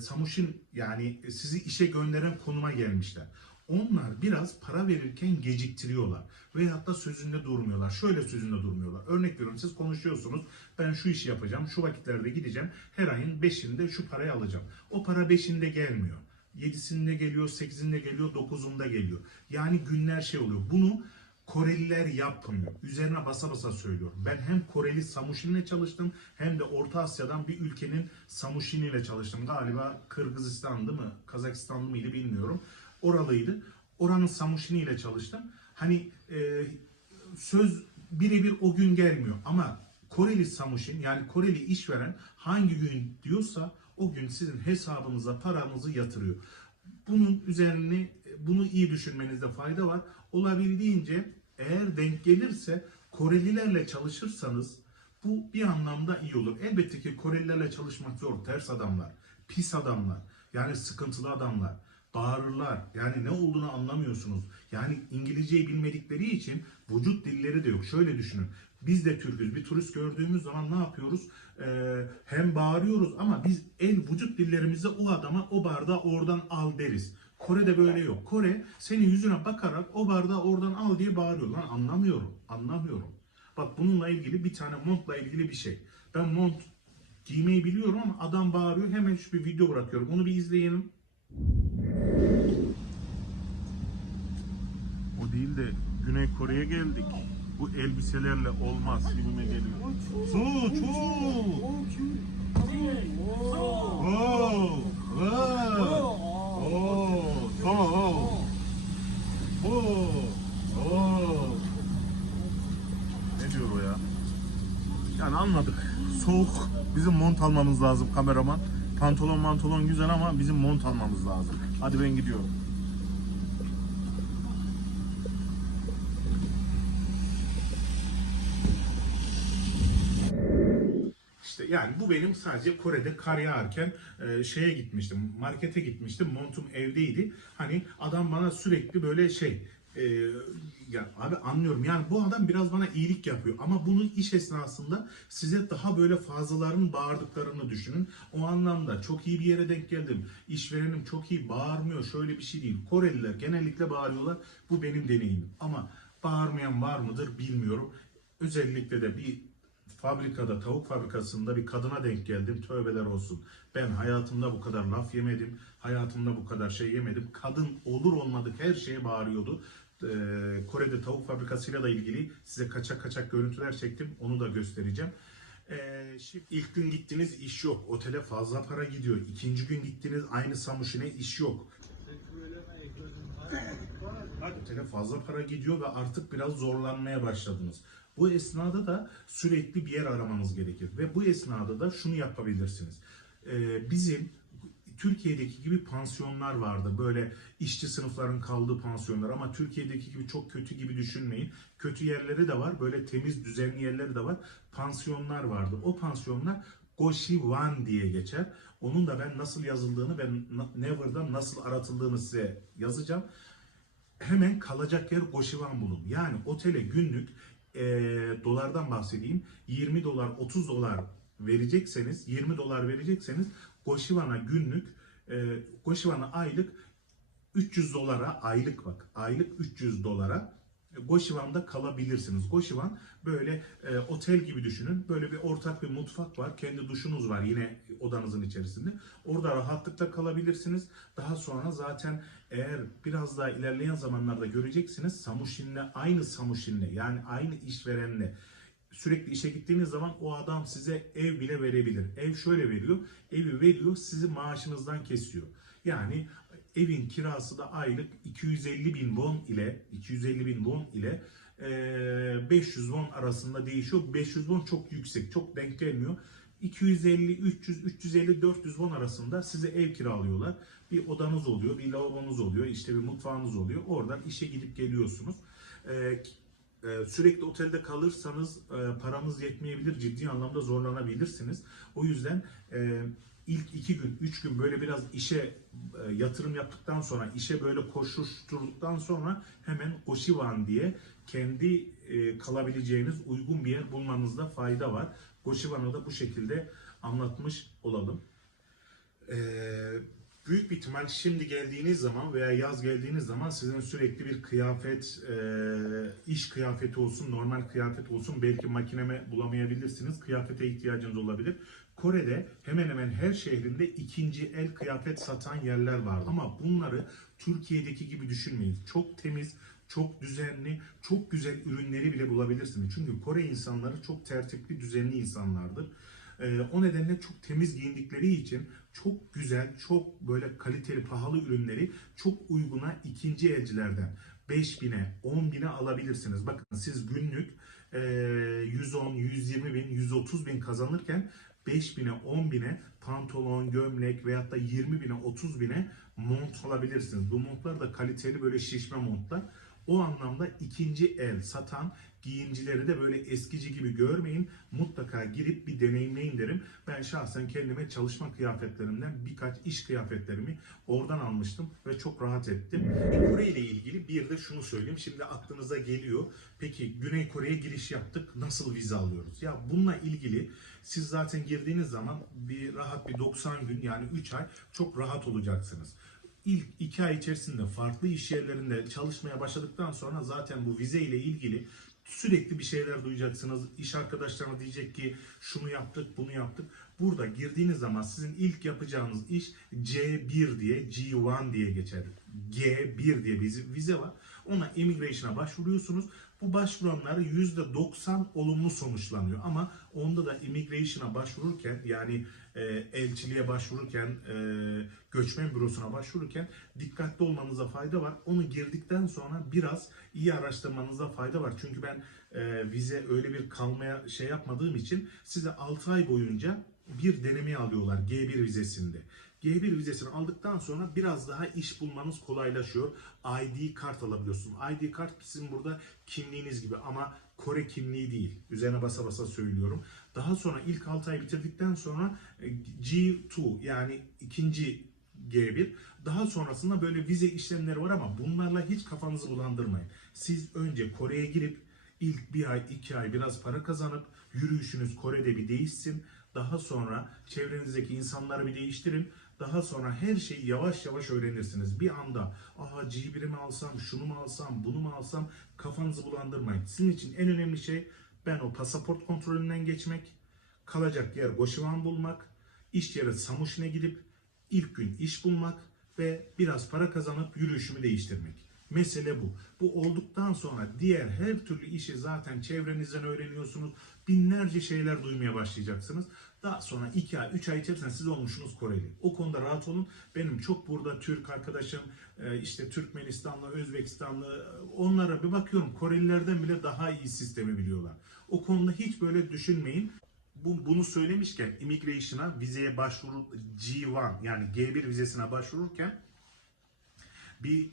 Samuşin yani sizi işe gönderen konuma gelmişler. Onlar biraz para verirken geciktiriyorlar veyahut da sözünde durmuyorlar. Şöyle sözünde durmuyorlar. Örnek veriyorum, siz konuşuyorsunuz. Ben şu işi yapacağım, şu vakitlerde gideceğim. Her ayın 5'inde şu parayı alacağım. O para 5'inde gelmiyor. 7'sinde geliyor, 8'inde geliyor, 9'unda geliyor. Yani günler şey oluyor. Bunu Koreliler yapmıyor. Üzerine basa basa söylüyorum. Ben hem Koreli Samushin'le çalıştım hem de Orta Asya'dan bir ülkenin Samushin'iyle çalıştım. Galiba Kırgızistan'dı mı, Kazakistan'dı mıydı bilmiyorum. Oralıydı. Oranın Samushin'i ile çalıştım. Hani söz birebir o gün gelmiyor ama Koreli Samushin yani Koreli işveren hangi gün diyorsa o gün sizin hesabınıza paranızı yatırıyor. Bunun üzerine bunu iyi düşünmenizde fayda var. Olabildiğince eğer denk gelirse Korelilerle çalışırsanız bu bir anlamda iyi olur. Elbette ki Korelilerle çalışmak zor. Ters adamlar, pis adamlar, yani sıkıntılı adamlar. Bağırırlar. Yani ne olduğunu anlamıyorsunuz. Yani İngilizceyi bilmedikleri için vücut dilleri de yok. Şöyle düşünün. Biz de Türk'üz. Bir turist gördüğümüz zaman ne yapıyoruz? Hem bağırıyoruz ama biz vücut dillerimizde o adama o bardağı oradan al deriz. Kore'de böyle yok. Kore senin yüzüne bakarak o bardağı oradan al diye bağırıyor. Lan anlamıyorum. Bak bununla ilgili bir tane montla ilgili bir şey. Ben mont giymeyi biliyorum ama adam bağırıyor. Hemen şu bir video bırakıyorum. Onu bir izleyelim. O değil de Güney Kore'ye geldik. Bu elbiselerle olmaz gibime geliyor. Soğuk. soğuk. Bizim mont almamız lazım kameraman. Pantolon güzel ama bizim mont almamız lazım. Hadi ben gidiyorum. İşte yani bu benim sadece Kore'de kar yağarken şeye gitmiştim, markete gitmiştim, montum evdeydi. Hani adam bana sürekli böyle e, ya abi anlıyorum yani bu adam biraz bana iyilik yapıyor ama bunun iş esnasında size daha böyle fazlaların bağırdıklarını düşünün. O anlamda çok iyi bir yere denk geldim. İşverenim çok iyi bağırmıyor, şöyle bir şey değil. Koreliler genellikle bağırıyorlar. Bu benim deneyimim ama bağırmayan var mıdır bilmiyorum. Özellikle de bir fabrikada, tavuk fabrikasında bir kadına denk geldim. Tövbeler olsun. Ben hayatımda bu kadar laf yemedim. Hayatımda bu kadar şey yemedim. Kadın olur olmadık her şeye bağırıyordu. Kore'de tavuk fabrikasıyla da ilgili size kaçak kaçak görüntüler çektim. Onu da göstereceğim. Şimdi ilk gün gittiniz iş yok. Otele fazla para gidiyor. İkinci gün gittiniz aynı Samuşin'e iş yok. Otele fazla para gidiyor ve artık biraz zorlanmaya başladınız. Bu esnada da sürekli bir yer aramanız gerekir. Ve bu esnada da şunu yapabilirsiniz. Bizim Türkiye'deki gibi pansiyonlar vardı. Böyle işçi sınıfların kaldığı pansiyonlar ama Türkiye'deki gibi çok kötü gibi düşünmeyin. Kötü yerleri de var. Böyle temiz, düzenli yerleri de var. Pansiyonlar vardı. O pansiyonlar Goşiwan diye geçer. Onun da ben nasıl yazıldığını ve Never'dan nasıl aratıldığını size yazacağım. Hemen kalacak yer Goşiwan bulun. Yani otele günlük dolardan bahsedeyim. 20 dolar, 30 dolar verecekseniz, 20 dolar verecekseniz Goşiwan'a günlük, Goşiwan'a aylık 300 dolara, aylık bak, aylık 300 dolara Goşiwan'da kalabilirsiniz. Goşiwan böyle otel gibi düşünün. Böyle bir ortak bir mutfak var. Kendi duşunuz var yine odanızın içerisinde. Orada rahatlıkla kalabilirsiniz. Daha sonra zaten eğer biraz daha ilerleyen zamanlarda göreceksiniz Samuşin'le aynı Samuşin'le yani aynı işverenle sürekli işe gittiğiniz zaman o adam size ev bile verebilir. Ev şöyle veriyor. Evi veriyor sizi maaşınızdan kesiyor. Yani evin kirası da aylık 250 bin won ile 500 won arasında değişiyor. 500 won çok yüksek, çok denk gelmiyor. 250, 300, 350, 400 won arasında size ev kiralıyorlar. Bir odanız oluyor, bir lavabonuz oluyor, işte bir mutfağınız oluyor. Oradan işe gidip geliyorsunuz. Sürekli otelde kalırsanız paranız yetmeyebilir, ciddi anlamda zorlanabilirsiniz. O yüzden ilk 2 gün, 3 gün böyle biraz işe yatırım yaptıktan sonra, işe böyle koşuşturduktan sonra hemen Goşiwan diye kendi kalabileceğiniz uygun bir yer bulmanızda fayda var. Goşiwan'ı da bu şekilde anlatmış olalım. Büyük bir ihtimal şimdi geldiğiniz zaman veya yaz geldiğiniz zaman sizin sürekli bir kıyafet, iş kıyafeti olsun, normal kıyafet olsun belki makineme bulamayabilirsiniz. Kıyafete ihtiyacınız olabilir. Kore'de hemen hemen her şehrinde ikinci el kıyafet satan yerler var. Ama bunları Türkiye'deki gibi düşünmeyin. Çok temiz, çok düzenli, çok güzel ürünleri bile bulabilirsiniz. Çünkü Kore insanları çok tertipli, düzenli insanlardır. O nedenle çok temiz giyindikleri için çok güzel, çok böyle kaliteli, pahalı ürünleri çok uyguna ikinci elcilerden 5.000'e, 10.000'e alabilirsiniz. Bakın siz günlük 110, 120 bin, 130 bin kazanırken 5.000'e, 10.000'e pantolon, gömlek veyahut da 20.000'e, 30.000'e mont alabilirsiniz. Bu montlar da kaliteli böyle şişme montlar. O anlamda ikinci el satan giyimcileri de böyle eskici gibi görmeyin. Mutlaka girip bir deneyimleyin derim. Ben şahsen kendime çalışma kıyafetlerimden birkaç iş kıyafetlerimi oradan almıştım ve çok rahat ettim. Kore ile ilgili bir de şunu söyleyeyim. Şimdi aklınıza geliyor. Peki Güney Kore'ye giriş yaptık. Nasıl vize alıyoruz? Ya bununla ilgili siz zaten girdiğiniz zaman bir rahat bir 90 gün yani 3 ay çok rahat olacaksınız. İlk 2 ay içerisinde farklı iş yerlerinde çalışmaya başladıktan sonra zaten bu vize ile ilgili sürekli bir şeyler duyacaksınız. İş arkadaşlarına diyecek ki şunu yaptık, bunu yaptık. Burada girdiğiniz zaman sizin ilk yapacağınız iş C1 diye, G1 diye geçer. G1 diye bir vize var. Ona immigration'a başvuruyorsunuz. Bu başvuranlar %90 olumlu sonuçlanıyor. Ama onda da immigration'a başvururken, yani elçiliğe başvururken, göçmen bürosuna başvururken dikkatli olmanıza fayda var. Onu girdikten sonra biraz iyi araştırmanıza fayda var. Çünkü ben vize öyle bir kalmaya şey yapmadığım için size 6 ay boyunca bir denemeye alıyorlar G1 vizesinde. G1 vizesini aldıktan sonra biraz daha iş bulmanız kolaylaşıyor. ID kart alabiliyorsun. ID kart sizin burada kimliğiniz gibi ama Kore kimliği değil. Üzerine basa basa söylüyorum. Daha sonra ilk 6 ay bitirdikten sonra G2 yani ikinci G1. Daha sonrasında böyle vize işlemleri var ama bunlarla hiç kafanızı bulandırmayın. Siz önce Kore'ye girip ilk bir ay, 2 ay biraz para kazanıp yürüyüşünüz Kore'de bir değişsin. Daha sonra çevrenizdeki insanları bir değiştirin. Daha sonra her şeyi yavaş yavaş öğrenirsiniz. Bir anda aha G1'i mi alsam, şunu mu alsam, bunu mu alsam kafanızı bulandırmayın. Sizin için en önemli şey ben o pasaport kontrolünden geçmek, kalacak yer Goşivan bulmak, iş yeri Samushin'e gidip ilk gün iş bulmak ve biraz para kazanıp yürüyüşümü değiştirmek. Mesele bu. Bu olduktan sonra diğer her türlü işi zaten çevrenizden öğreniyorsunuz. Binlerce şeyler duymaya başlayacaksınız. Daha sonra 2 ay, 3 ay içerisinde siz olmuşsunuz Koreli. O konuda rahat olun. Benim çok burada Türk arkadaşım, işte Türkmenistanlı, Özbekistanlı, onlara bir bakıyorum. Korelilerden bile daha iyi sistemi biliyorlar. O konuda hiç böyle düşünmeyin. Bunu söylemişken immigration'a, vizeye başvuru G1 yani G1 vizesine başvururken bir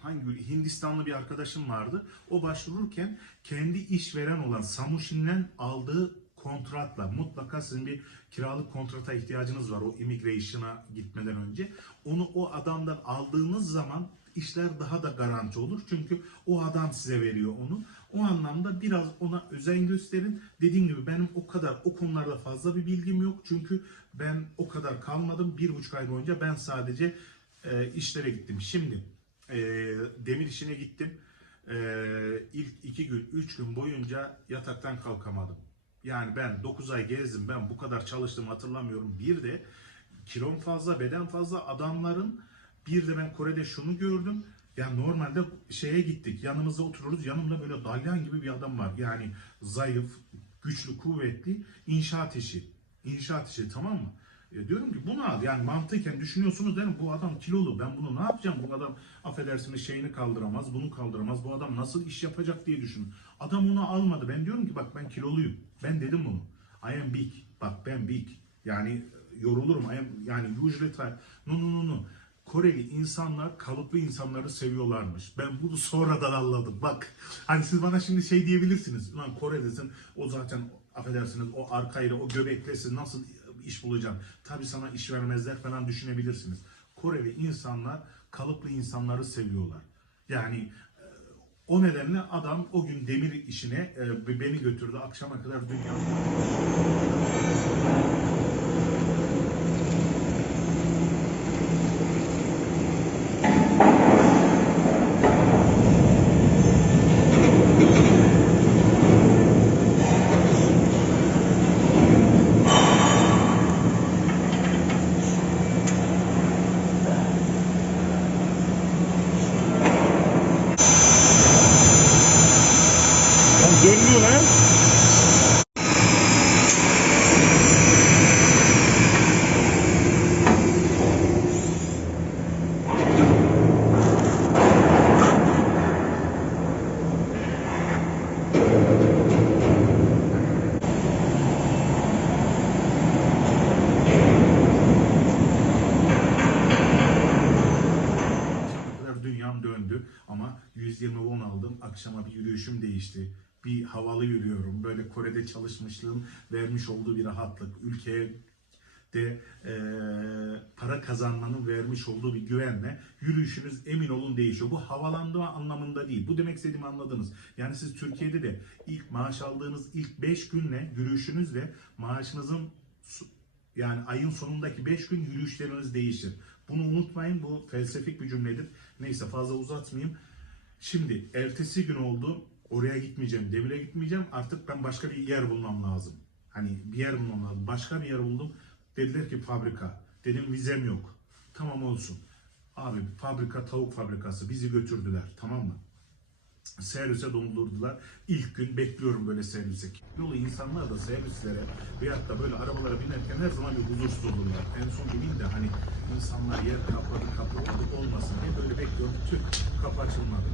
hangi Hindistanlı bir arkadaşım vardı. O başvururken kendi işveren olan Samushin'den aldığı kontratla mutlaka sizin bir kiralık kontrata ihtiyacınız var o immigration'a gitmeden önce. Onu o adamdan aldığınız zaman işler daha da garanti olur. Çünkü o adam size veriyor onu. O anlamda biraz ona özen gösterin. Dediğim gibi benim o konularda fazla bir bilgim yok. Çünkü ben o kadar kalmadım. 1,5 ay boyunca ben sadece işlere gittim. Şimdi demir işine gittim. İlk 2 gün, 3 gün boyunca yataktan kalkamadım. Yani ben 9 ay gezdim. Ben bu kadar çalıştım hatırlamıyorum. Bir de kilom fazla, beden fazla adamların. Bir de ben Kore'de şunu gördüm. Yani normalde şeye gittik. Yanımızda otururuz. Yanımda böyle dalyan gibi bir adam var. Yani zayıf, güçlü, kuvvetli inşaat işi. İnşaat işi, tamam mı? Diyorum ki bunu al. Yani mantıken düşünüyorsunuz derim bu adam kilolu. Ben bunu ne yapacağım? Bu adam affedersiniz şeyini kaldıramaz, bunu kaldıramaz. Bu adam nasıl iş yapacak diye düşün. Adam onu almadı. Ben diyorum ki bak ben kiloluyum. Ben dedim bunu. I am big. Bak ben big. Yani yorulurum. Yani usually no. Koreli insanlar kalıplı insanları seviyorlarmış. Ben bunu sonradan anladım. Bak hani siz bana şimdi şey diyebilirsiniz. Lan Kore'desin o zaten affedersiniz o arkayla o göbeklesin nasıl iş bulacaksın. Tabii sana iş vermezler falan düşünebilirsiniz. Koreli insanlar kalıplı insanları seviyorlar. Yani o nedenle adam o gün demir işine beni götürdü. Akşama kadar dünya. Dönmüyor lan. Dünyam döndü ama 120 won aldım. Akşama bir yürüyüşüm değişti. Bir havalı yürüyorum. Böyle Kore'de çalışmışlığım vermiş olduğu bir rahatlık. Ülkeye de para kazanmanın vermiş olduğu bir güvenle yürüyüşünüz emin olun değişiyor. Bu havalanma anlamında değil. Bu demek istediğimi anladınız. Yani siz Türkiye'de de ilk maaş aldığınız ilk 5 günle yürüyüşünüzle maaşınızın yani ayın sonundaki 5 gün yürüyüşleriniz değişir. Bunu unutmayın. Bu felsefik bir cümledir. Neyse fazla uzatmayayım. Şimdi ertesi gün oldu. Oraya gitmeyeceğim. Demir'e gitmeyeceğim. Artık ben başka bir yer bulmam lazım. Hani bir yer bulmam lazım. Başka bir yer buldum. Dediler ki fabrika. Dedim vizem yok. Tamam olsun. Abi fabrika tavuk fabrikası. Bizi götürdüler. Tamam mı? Servise doldurdular. İlk gün bekliyorum böyle servise. Yolu insanlar da servislere veyahut da böyle arabalara binerken her zaman bir huzursuz olurlar. En son bineyim de hani insanlar yer kapladı olmasın diye böyle bekliyorum. Tüh, kapı açılmadı.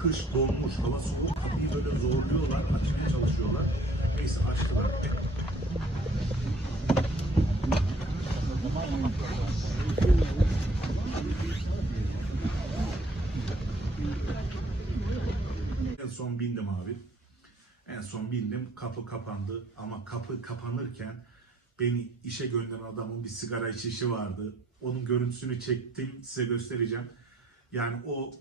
Kış donmuş, hava soğuk, kapıyı böyle zorluyorlar, açmaya çalışıyorlar. Neyse açtılar. En son bindim abi. En son bindim, kapı kapandı ama kapı kapanırken beni işe gönderen adamın bir sigara içişi vardı. Onun görüntüsünü çektim, size göstereceğim. Yani o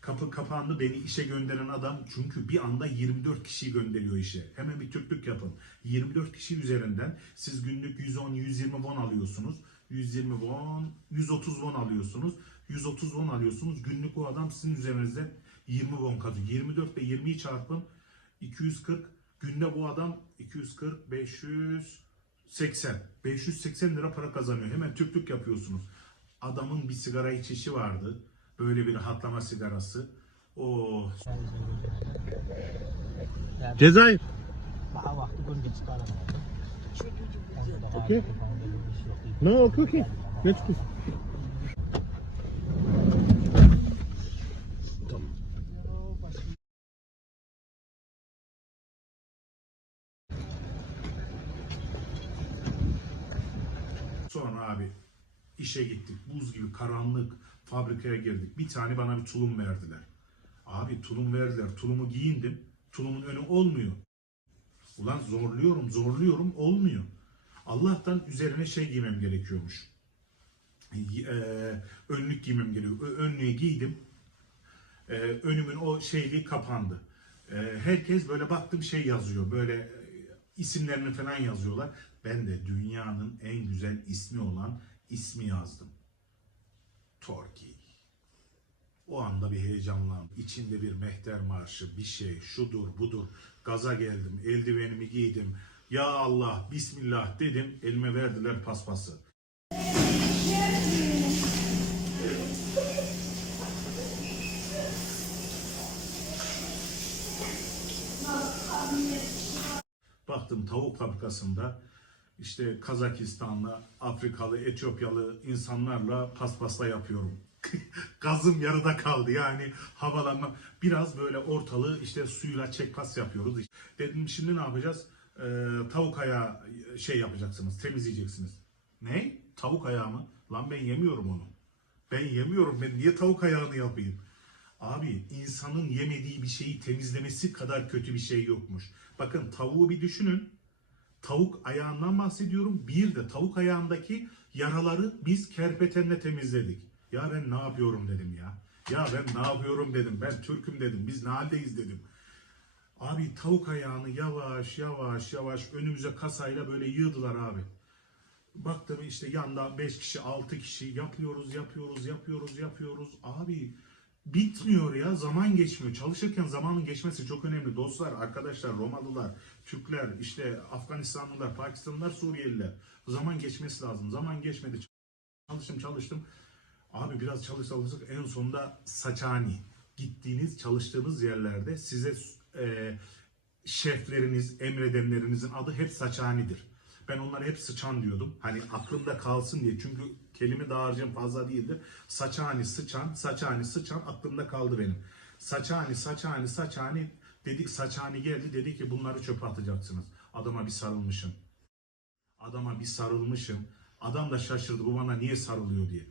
kapı kapandı, beni işe gönderen adam çünkü bir anda 24 kişiyi gönderiyor işe. Hemen bir Türklük yapın. 24 kişi üzerinden siz günlük 110-120 won alıyorsunuz. 120 won, 130 won alıyorsunuz. 130 won alıyorsunuz. Günlük o adam sizin üzerinizden 20 won kazanıyor. 24 ile 20'yi çarpın. 240. Günde bu adam 240, 580. 580 lira para kazanıyor. Hemen Türklük yapıyorsunuz. Adamın bir sigara içişi vardı. Böyle bir rahatlama sigarası. O Cezayir. Maka waktu pun di sekolah. Okay. No, okay. Let's go. sonra abi işe gittik. Buz gibi karanlık fabrikaya girdik. Bir tane bana bir tulum verdiler. Abi tulum verdiler. Tulumu giyindim. Tulumun önü olmuyor. Ulan zorluyorum olmuyor. Allah'tan üzerine şey giymem gerekiyormuş. Önlük giymem gerekiyor. Önlüğü giydim. Önümün o şeyliği kapandı. Herkes böyle baktım şey yazıyor. Böyle isimlerini falan yazıyorlar. Ben de dünyanın en güzel ismi olan ismi yazdım. Torki. O anda bir heyecanlandım. İçinde bir mehter marşı, bir şey, şudur budur. Gaza geldim, eldivenimi giydim. Ya Allah, Bismillah dedim. Elime verdiler paspası. Baktım tavuk fabrikasında işte Kazakistanlı, Afrikalı, Etiyopyalı insanlarla paspasla yapıyorum. Gazım yarıda kaldı yani havalanma. Biraz böyle ortalığı işte suyla çekpas yapıyoruz. Dedim şimdi ne yapacağız? Tavuk ayağı şey yapacaksınız, temizleyeceksiniz. Ne? Tavuk ayağı mı? Lan ben yemiyorum onu. Ben yemiyorum. Ben niye tavuk ayağını yapayım? Abi insanın yemediği bir şeyi temizlemesi kadar kötü bir şey yokmuş. Bakın tavuğu bir düşünün. Tavuk ayağından bahsediyorum. Bir de tavuk ayağındaki yaraları biz kerpetenle temizledik. Ya ben ne yapıyorum dedim ya. Ya ben ne yapıyorum dedim. Ben Türk'üm dedim. Biz ne haldeyiz dedim. Abi tavuk ayağını yavaş yavaş önümüze kasayla böyle yığdılar abi. Baktım işte yanda 5 kişi 6 kişi yapıyoruz. Abi bitmiyor ya, zaman geçmiyor. Çalışırken zamanın geçmesi çok önemli. Dostlar, arkadaşlar, Romalılar, Türkler, işte Afganistanlılar, Pakistanlılar, Suriyeliler. Zaman geçmesi lazım. Zaman geçmedi. Çalıştım. Abi biraz çalıştık. En sonunda Saçani. Gittiğiniz, çalıştığınız yerlerde size şefleriniz, emredenlerinizin adı hep Saçani'dir. Ben onlara hep sıçan diyordum. Hani aklımda kalsın diye. Çünkü kelime dağarcığım fazla değildir. Saçani, sıçan aklımda kaldı benim. Saçani dedik. Saçani geldi, dedi ki bunları çöpe atacaksınız. Adama bir sarılmışım. Adam da şaşırdı, bu bana niye sarılıyor diye.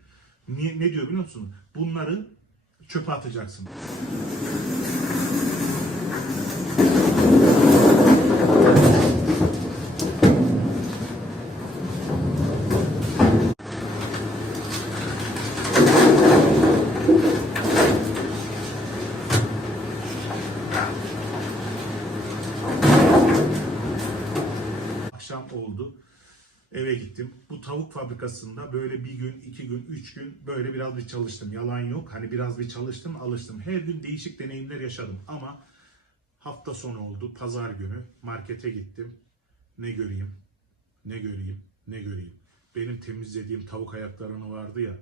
Ne diyor biliyor musun? Bunları çöpe atacaksın. Akşam oldu. Eve gittim. Bu tavuk fabrikasında böyle bir gün, 2 gün, 3 gün böyle biraz bir çalıştım. Yalan yok. Hani biraz bir çalıştım, alıştım. Her gün değişik deneyimler yaşadım. Ama hafta sonu oldu. Pazar günü markete gittim. Ne göreyim? Benim temizlediğim tavuk ayaklarını vardı ya.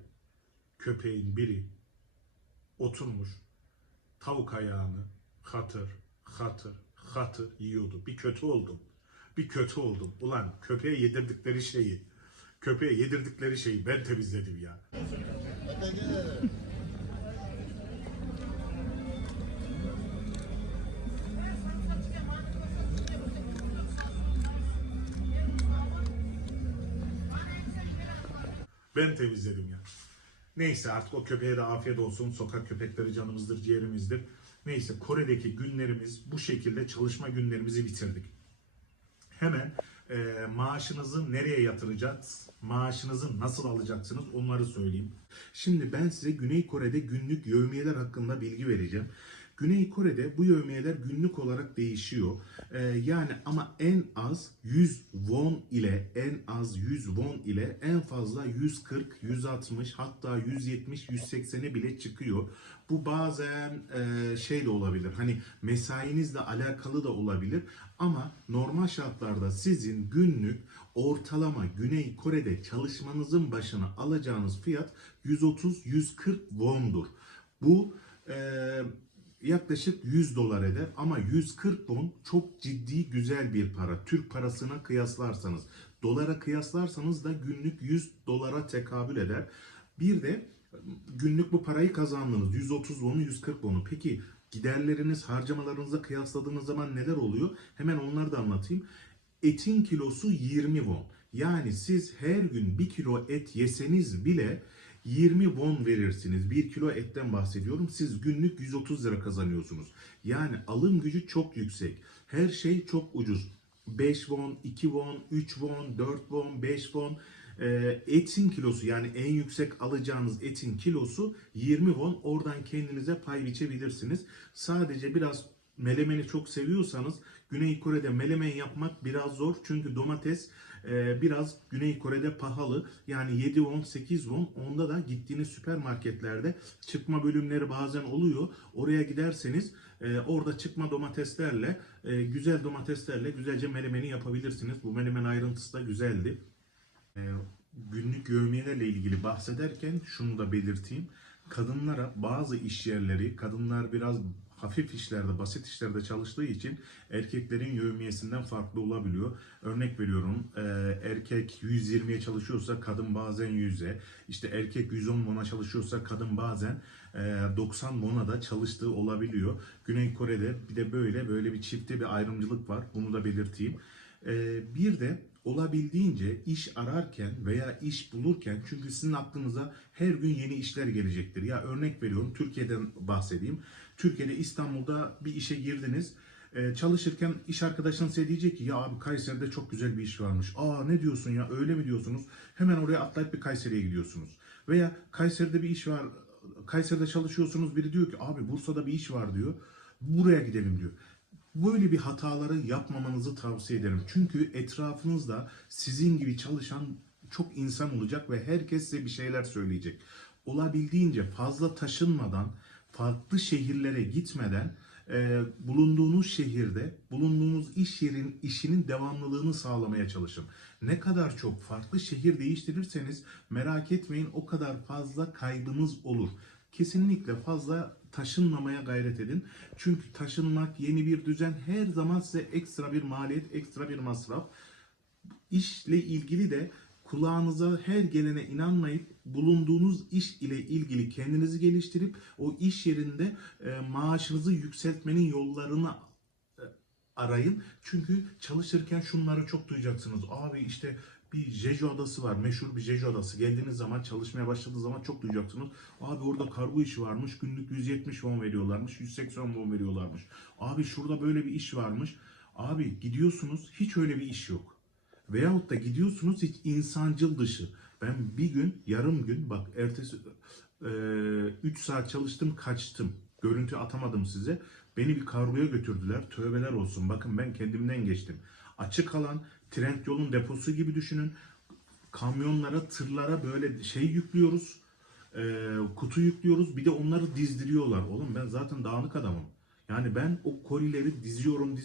Köpeğin biri oturmuş. tavuk ayağını hatır hatır yiyordu. Bir kötü oldum. Bir kötü oldum. Ulan köpeğe yedirdikleri şeyi ben temizledim ya. Ben temizledim ya. Neyse artık o köpeğe de afiyet olsun. Sokak köpekleri canımızdır, ciğerimizdir. Neyse Kore'deki günlerimiz bu şekilde, çalışma günlerimizi bitirdik. Hemen maaşınızı nereye yatıracağız, maaşınızı nasıl alacaksınız onları söyleyeyim. Şimdi ben size Güney Kore'de günlük yevmiyeler hakkında bilgi vereceğim. Güney Kore'de bu yevmiyeler günlük olarak değişiyor. Yani ama en az 100 won ile en fazla 140, 160 hatta 170, 180'e bile çıkıyor. Bu bazen şey de olabilir. Hani mesainizle alakalı da olabilir. Ama normal şartlarda sizin günlük ortalama Güney Kore'de çalışmanızın başına alacağınız fiyat 130-140 won'dur. Bu yaklaşık 100 dolar eder ama 140 won çok ciddi güzel bir para. Türk parasına kıyaslarsanız, dolara kıyaslarsanız da günlük 100 dolara tekabül eder. Bir de günlük bu parayı kazandınız. 130 won'u 140 won'u. Peki giderleriniz, harcamalarınıza kıyasladığınız zaman neler oluyor? Hemen onları da anlatayım. Etin kilosu 20 won. Yani siz her gün 1 kilo et yeseniz bile 20 won verirsiniz. 1 kilo etten bahsediyorum. Siz günlük 130 lira kazanıyorsunuz. Yani alım gücü çok yüksek. Her şey çok ucuz. 5 won, 2 won, 3 won, 4 won, 5 won. Etin kilosu yani en yüksek alacağınız etin kilosu 20 won. Oradan kendinize pay biçebilirsiniz. Sadece biraz melemeni çok seviyorsanız Güney Kore'de melemen yapmak biraz zor. Çünkü domates biraz Güney Kore'de pahalı. Yani 7 won, 8 won. Onda da gittiğiniz süpermarketlerde çıkma bölümleri bazen oluyor. Oraya giderseniz orada çıkma domateslerle, güzel domateslerle güzelce melemeni yapabilirsiniz. Bu melemen ayrıntısı da güzeldi. Günlük yevmiyelerle ilgili bahsederken şunu da belirteyim. Kadınlara bazı iş yerleri, kadınlar biraz hafif işlerde, basit işlerde çalıştığı için erkeklerin yevmiyesinden farklı olabiliyor. Örnek veriyorum, erkek 120'ye çalışıyorsa kadın bazen 100'e, işte erkek 110 won'a çalışıyorsa kadın bazen 90 won'a da çalıştığı olabiliyor. Güney Kore'de bir de böyle bir çifte bir ayrımcılık var. Bunu da belirteyim. Bir de olabildiğince iş ararken veya iş bulurken çünkü sizin aklınıza her gün yeni işler gelecektir. Ya örnek veriyorum Türkiye'den bahsedeyim. Türkiye'de İstanbul'da bir işe girdiniz. Çalışırken iş arkadaşınız size diyecek ki ya abi Kayseri'de çok güzel bir iş varmış. Aa ne diyorsun ya öyle mi diyorsunuz? Hemen oraya atlayıp bir Kayseri'ye gidiyorsunuz. Veya Kayseri'de bir iş var. Kayseri'de çalışıyorsunuz biri diyor ki abi Bursa'da bir iş var diyor. Buraya gidelim diyor. Böyle bir hataları yapmamanızı tavsiye ederim. Çünkü etrafınızda sizin gibi çalışan çok insan olacak ve herkes size bir şeyler söyleyecek. Olabildiğince fazla taşınmadan, farklı şehirlere gitmeden bulunduğunuz şehirde, bulunduğunuz iş yerin işinin devamlılığını sağlamaya çalışın. Ne kadar çok farklı şehir değiştirirseniz merak etmeyin o kadar fazla kaybınız olur. Kesinlikle fazla taşınmamaya gayret edin. Çünkü taşınmak, yeni bir düzen her zaman size ekstra bir maliyet, ekstra bir masraf. İşle ilgili de kulağınıza her gelene inanmayıp bulunduğunuz iş ile ilgili kendinizi geliştirip o iş yerinde maaşınızı yükseltmenin yollarını arayın. Çünkü çalışırken şunları çok duyacaksınız. Abi işte bir Jeju adası var. Meşhur bir Jeju adası. Geldiğiniz zaman çalışmaya başladığı zaman çok duyacaksınız. Abi orada kargo işi varmış. Günlük 170 won veriyorlarmış. 180 won veriyorlarmış. Abi şurada böyle bir iş varmış. Abi gidiyorsunuz hiç öyle bir iş yok. Veyahut da gidiyorsunuz hiç insancıl dışı. Ben bir gün, yarım gün bak ertesi 3 saat çalıştım kaçtım. Görüntü atamadım size. Beni bir kargoya götürdüler. Tövbeler olsun. Bakın ben kendimden geçtim. Açık alan, Trendyol'un deposu gibi düşünün. Kamyonlara, tırlara böyle şey yüklüyoruz. Kutu yüklüyoruz. Bir de onları dizdiriyorlar. Oğlum ben zaten dağınık adamım. Yani ben o kolileri diziyorum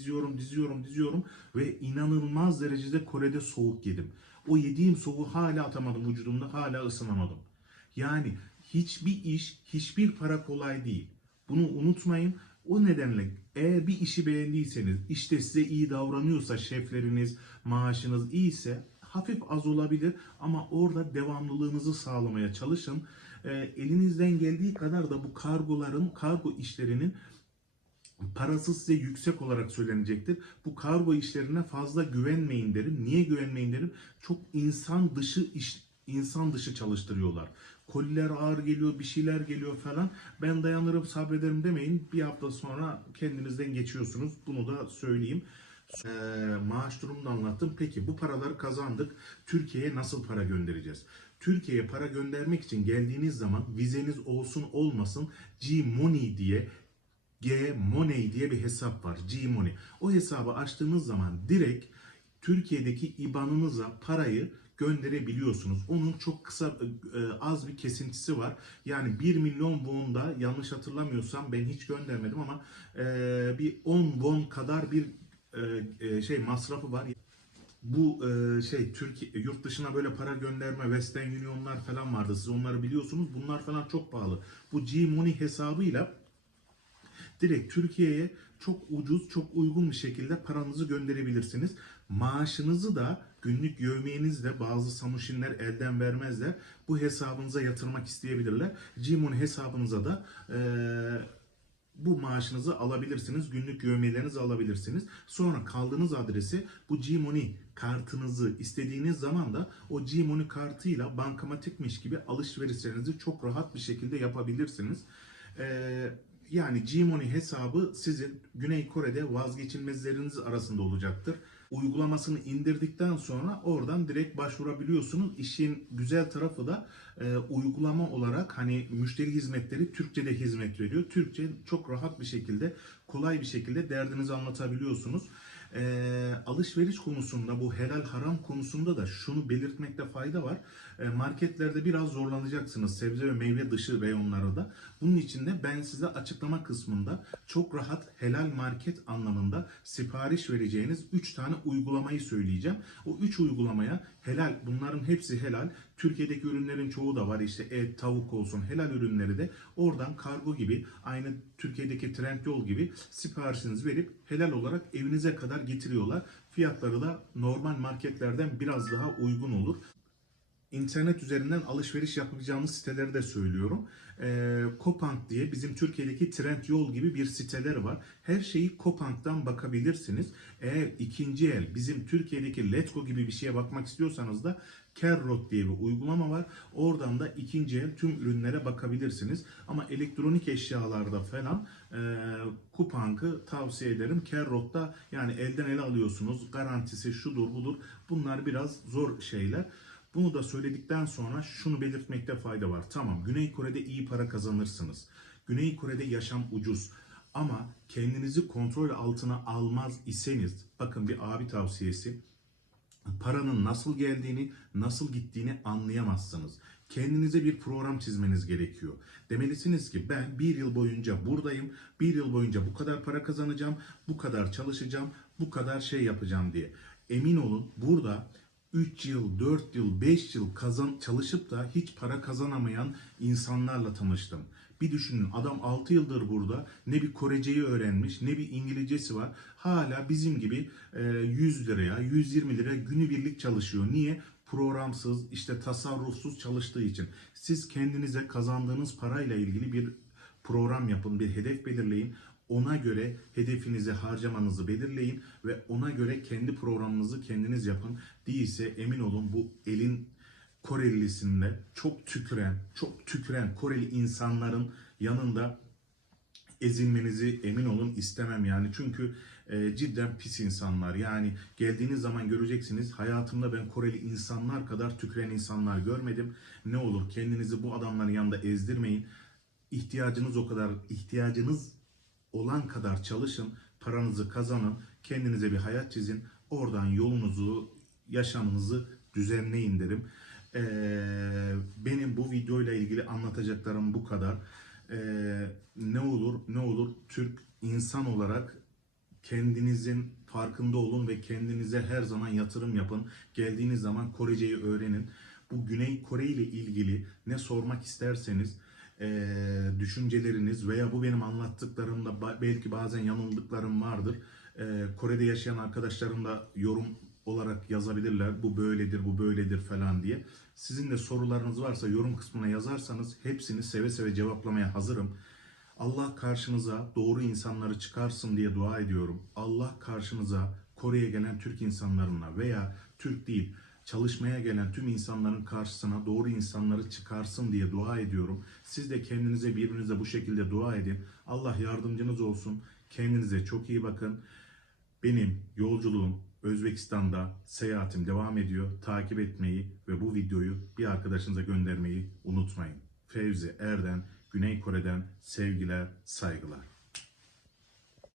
ve inanılmaz derecede Kore'de soğuk yedim. O yediğim soğuğu hala atamadım vücudumda, hala ısınamadım. Yani hiçbir iş, hiçbir para kolay değil. Bunu unutmayın. O nedenle eğer bir işi beğendiyseniz, işte size iyi davranıyorsa şefleriniz, maaşınız iyiyse hafif az olabilir ama orada devamlılığınızı sağlamaya çalışın. Elinizden geldiği kadar da bu kargo işlerinin parası size yüksek olarak söylenecektir. Bu kargo işlerine fazla güvenmeyin derim. Niye güvenmeyin derim? Çok insan dışı çalıştırıyorlar. Koliler ağır geliyor, bir şeyler geliyor falan. Ben dayanırım, sabrederim demeyin. Bir hafta sonra kendinizden geçiyorsunuz. Bunu da söyleyeyim. Maaş durumunu da anlattım. Peki bu paraları kazandık. Türkiye'ye nasıl para göndereceğiz? Türkiye'ye para göndermek için geldiğiniz zaman vizeniz olsun olmasın Gmoney diye bir hesap var. Gmoney. O hesabı açtığınız zaman direkt Türkiye'deki IBAN'ınıza parayı gönderebiliyorsunuz. Onun çok az bir kesintisi var. Yani 1 milyon won'da yanlış hatırlamıyorsam ben hiç göndermedim ama bir 10 won kadar bir masrafı var. Bu Türkiye yurt dışına böyle para gönderme Western Union'lar falan vardı. Siz onları biliyorsunuz. Bunlar falan çok pahalı. Bu Gmoney hesabıyla direkt Türkiye'ye çok ucuz, çok uygun bir şekilde paranızı gönderebilirsiniz. Maaşınızı da günlük yevmiyenizle bazı samuşinler elden vermezler. Bu hesabınıza yatırmak isteyebilirler. Gmoney hesabınıza da bu maaşınızı alabilirsiniz. Günlük yevmiyelerinizi alabilirsiniz. Sonra kaldığınız adresi bu Gmoney kartınızı istediğiniz zaman da o Gmoney kartıyla bankamatikmiş gibi alışverişlerinizi çok rahat bir şekilde yapabilirsiniz. Yani Gmoney hesabı sizin Güney Kore'de vazgeçilmezleriniz arasında olacaktır. Uygulamasını indirdikten sonra oradan direkt başvurabiliyorsunuz. İşin güzel tarafı da uygulama olarak hani müşteri hizmetleri Türkçe'de hizmet veriyor. Türkçe çok rahat bir şekilde, kolay bir şekilde derdinizi anlatabiliyorsunuz. Alışveriş konusunda bu helal haram konusunda da şunu belirtmekte fayda var. Marketlerde biraz zorlanacaksınız sebze ve meyve dışı reyonlarda. Bunun için de ben size açıklama kısmında çok rahat helal market anlamında sipariş vereceğiniz 3 tane uygulamayı söyleyeceğim. O 3 uygulamaya helal, bunların hepsi helal. Türkiye'deki ürünlerin çoğu da var, işte et, tavuk olsun, helal ürünleri de oradan kargo gibi, aynı Türkiye'deki Trendyol gibi siparişinizi verip helal olarak evinize kadar getiriyorlar. Fiyatları da normal marketlerden biraz daha uygun olur. İnternet üzerinden alışveriş yapacağımız siteleri de söylüyorum. Coupang diye bizim Türkiye'deki Trendyol gibi bir siteleri var. Her şeyi Coupang'dan bakabilirsiniz. Eğer ikinci el bizim Türkiye'deki Letgo gibi bir şeye bakmak istiyorsanız da Kerrot diye bir uygulama var. Oradan da ikinci el tüm ürünlere bakabilirsiniz. Ama elektronik eşyalarda falan Coupang'ı tavsiye ederim. Kerrot'ta yani elden ele alıyorsunuz. Garantisi şudur budur. Bunlar biraz zor şeyler. Bunu da söyledikten sonra şunu belirtmekte fayda var. Tamam, Güney Kore'de iyi para kazanırsınız. Güney Kore'de yaşam ucuz. Ama kendinizi kontrol altına almaz iseniz, bakın bir abi tavsiyesi, paranın nasıl geldiğini, nasıl gittiğini anlayamazsınız. Kendinize bir program çizmeniz gerekiyor. Demelisiniz ki ben bir yıl boyunca buradayım, bir yıl boyunca bu kadar para kazanacağım, bu kadar çalışacağım, bu kadar şey yapacağım diye. Emin olun burada 3 yıl, 4 yıl, 5 yıl çalışıp da hiç para kazanamayan insanlarla tanıştım. Bir düşünün, adam 6 yıldır burada, ne bir Koreceyi öğrenmiş ne bir İngilizcesi var. Hala bizim gibi 100 liraya 120 liraya günübirlik çalışıyor. Niye? Programsız, işte tasarrufsuz çalıştığı için. Siz kendinize kazandığınız parayla ilgili bir program yapın, bir hedef belirleyin. Ona göre hedefinizi, harcamanızı belirleyin ve ona göre kendi programınızı kendiniz yapın. Değilse emin olun bu elin Korelisinde çok tüküren Koreli insanların yanında ezilmenizi emin olun istemem yani. Çünkü cidden pis insanlar. Yani geldiğiniz zaman göreceksiniz. Hayatımda ben Koreli insanlar kadar tüküren insanlar görmedim. Ne olur kendinizi bu adamların yanında ezdirmeyin. İhtiyacınız olan kadar çalışın, paranızı kazanın, kendinize bir hayat çizin, oradan yolunuzu, yaşamınızı düzenleyin derim. Benim bu videoyla ilgili anlatacaklarım bu kadar. Ne olur Türk insan olarak kendinizin farkında olun ve kendinize her zaman yatırım yapın. Geldiğiniz zaman Koreceyi öğrenin. Bu Güney Kore ile ilgili ne sormak isterseniz düşünceleriniz veya bu benim anlattıklarımda belki bazen yanıldıklarım vardır. Kore'de yaşayan arkadaşlarım da yorum olarak yazabilirler. Bu böyledir, bu böyledir falan diye. Sizin de sorularınız varsa yorum kısmına yazarsanız hepsini seve seve cevaplamaya hazırım. Allah karşınıza doğru insanları çıkarsın diye dua ediyorum. Allah karşınıza Kore'ye gelen Türk insanlarına veya Türk değil, çalışmaya gelen tüm insanların karşısına doğru insanları çıkarsın diye dua ediyorum. Siz de kendinize birbirinize bu şekilde dua edin. Allah yardımcınız olsun. Kendinize çok iyi bakın. Benim yolculuğum Özbekistan'da seyahatim devam ediyor. Takip etmeyi ve bu videoyu bir arkadaşınıza göndermeyi unutmayın. Fevzi Erden, Güney Kore'den sevgiler, saygılar.